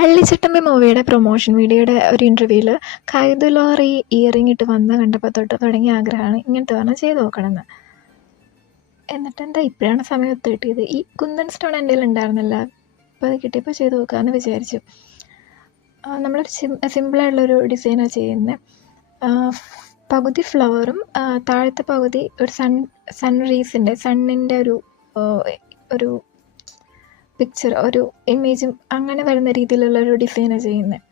കള്ളിച്ചട്ടമ്പി മൂവിയുടെ പ്രൊമോഷൻ വീഡിയോയുടെ ഒരു ഇൻ്റർവ്യൂവിൽ കൈതുലോറി ഇയറിംഗ് ഇട്ട് വന്ന കണ്ടപ്പോൾ തൊട്ട് തുടങ്ങിയ ആഗ്രഹമാണ് ഇങ്ങനത്തെ പറഞ്ഞാൽ ചെയ്ത് നോക്കണമെന്ന്. എന്നിട്ട് എന്താ ഇപ്പോഴാണ് സമയം ഒത്തു കിട്ടിയത്. ഈ കുന്തൻ സ്റ്റോൺ എൻ്റെ കയ്യിൽ ഉണ്ടായിരുന്നില്ല, അപ്പോൾ അത് കിട്ടിയപ്പോൾ ചെയ്ത് നോക്കാമെന്ന് വിചാരിച്ചു. നമ്മളൊരു സിമ്പിളായിട്ടുള്ളൊരു ഡിസൈനാണ് ചെയ്യുന്നത്. പകുതി ഫ്ലവറും താഴത്തെ പകുതി ഒരു സണ്ണിൻ്റെ ഒരു പിക്ചർ, ഒരു ഇമേജും അങ്ങനെ വരുന്ന രീതിയിലുള്ളൊരു ഡിസൈനാണ് ചെയ്യുന്നത്.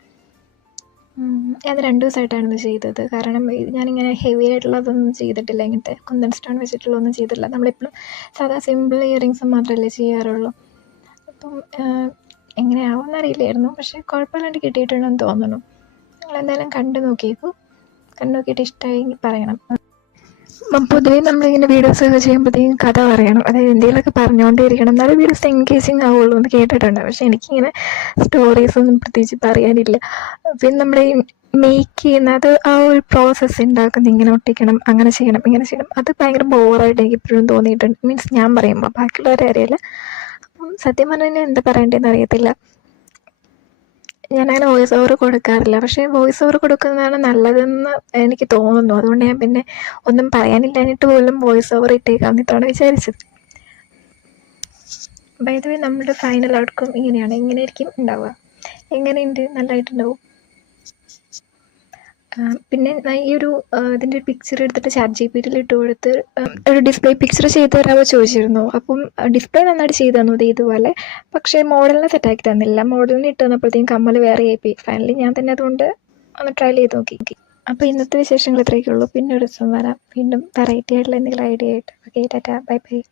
ഞാൻ 2 ദിവസമായിട്ടാണ് ഇത് ചെയ്തത്. കാരണം ഞാനിങ്ങനെ ഹെവി ആയിട്ടുള്ളതൊന്നും ചെയ്തിട്ടില്ല, ഇങ്ങനത്തെ കുന്തൻ സ്റ്റോൺ വെച്ചിട്ടുള്ളതൊന്നും ചെയ്തിട്ടില്ല. നമ്മളെപ്പോഴും സാധാ സിമ്പിൾ ഇയറിങ്സ് മാത്രമല്ലേ ചെയ്യാറുള്ളൂ. അപ്പം എങ്ങനെയാവുമെന്ന് അറിയില്ലായിരുന്നു, പക്ഷേ കുഴപ്പമില്ലാണ്ട് കിട്ടിയിട്ടുണ്ടെന്ന് തോന്നുന്നു. നിങ്ങളെന്തായാലും കണ്ടു നോക്കിയിട്ട് ഇഷ്ടമായി പറയണം. പൊതുവേ നമ്മളിങ്ങനെ വീഡിയോസൊക്കെ ചെയ്യുമ്പോഴത്തേക്കും കഥ പറയണം, അതായത് എന്തെങ്കിലുമൊക്കെ പറഞ്ഞുകൊണ്ടേ ഇരിക്കണം, എന്നാലും വീഡിയോസ് എൻഗേജിങ് ആവുള്ളൂ എന്ന് കേട്ടിട്ടുണ്ട്. പക്ഷേ എനിക്കിങ്ങനെ സ്റ്റോറീസൊന്നും പ്രത്യേകിച്ച് പറയാനില്ല. പിന്നെ നമ്മൾ ഈ മേക്ക് ചെയ്യുന്നത് ആ ഒരു പ്രോസസ്സ് ഉണ്ടാക്കുന്നത്, ഇങ്ങനെ ഒട്ടിക്കണം, അങ്ങനെ ചെയ്യണം, ഇങ്ങനെ ചെയ്യണം, അത് ഭയങ്കര ബോറായിട്ട് എനിക്ക് ഇപ്പോഴും തോന്നിയിട്ടുണ്ട്. മീൻസ് ഞാൻ പറയുമ്പോൾ ബാക്കിയുള്ളവരെ അറിയില്ല. അപ്പം സത്യം പറഞ്ഞു കഴിഞ്ഞാൽ എന്താ പറയേണ്ടതെന്ന് അറിയത്തില്ല. ഞാനങ്ങനെ വോയിസ് ഓവർ കൊടുക്കാറില്ല, പക്ഷേ വോയിസ് ഓവർ കൊടുക്കുന്നതാണ് നല്ലതെന്ന് എനിക്ക് തോന്നുന്നു. അതുകൊണ്ട് ഞാൻ പിന്നെ ഒന്നും പറയാനില്ലാഞ്ഞിട്ട് പോലും വോയിസ് ഓവർ ഇട്ടേക്കാമെന്നിട്ടാണ് വിചാരിച്ചത്. ബൈ ദ വേ, നമ്മുടെ ഫൈനൽ ഔട്ട്കം ഇങ്ങനെ ആയിരിക്കും ഉണ്ടാവുക. എങ്ങനെയുണ്ട്? നല്ലതായിട്ടുണ്ടാവും. പിന്നെ ഈ ഒരു ഇതിൻ്റെ പിക്ചർ എടുത്തിട്ട് ChatGPT ഇട്ട് കൊടുത്ത് ഒരു ഡിസ്പ്ലേ പിക്ചർ ചെയ്ത് തരാമോ ചോദിച്ചിരുന്നു. അപ്പം ഡിസ്പ്ലേ നന്നായിട്ട് ചെയ്ത് തന്നു ഇതുപോലെ. പക്ഷേ മോഡലിനെ സെറ്റാക്കി തന്നില്ല. മോഡലിന് ഇട്ട് തന്നപ്പോഴത്തേക്കും കമ്മൽ വേറെ ആയിപ്പോയി. ഫൈനലി ഞാൻ തന്നെ അതുകൊണ്ട് ഒന്ന് ട്രയൽ ചെയ്ത് നോക്കി. അപ്പോൾ ഇന്നത്തെ വിശേഷങ്ങൾ ഇത്രയൊക്കെ ഉള്ളൂ. പിന്നെ ഒരു ദിവസം വരാം വീണ്ടും വെറൈറ്റി ആയിട്ടുള്ള എന്തെങ്കിലും ഐഡിയ ആയിട്ട്. Okay, Tata, bye bye.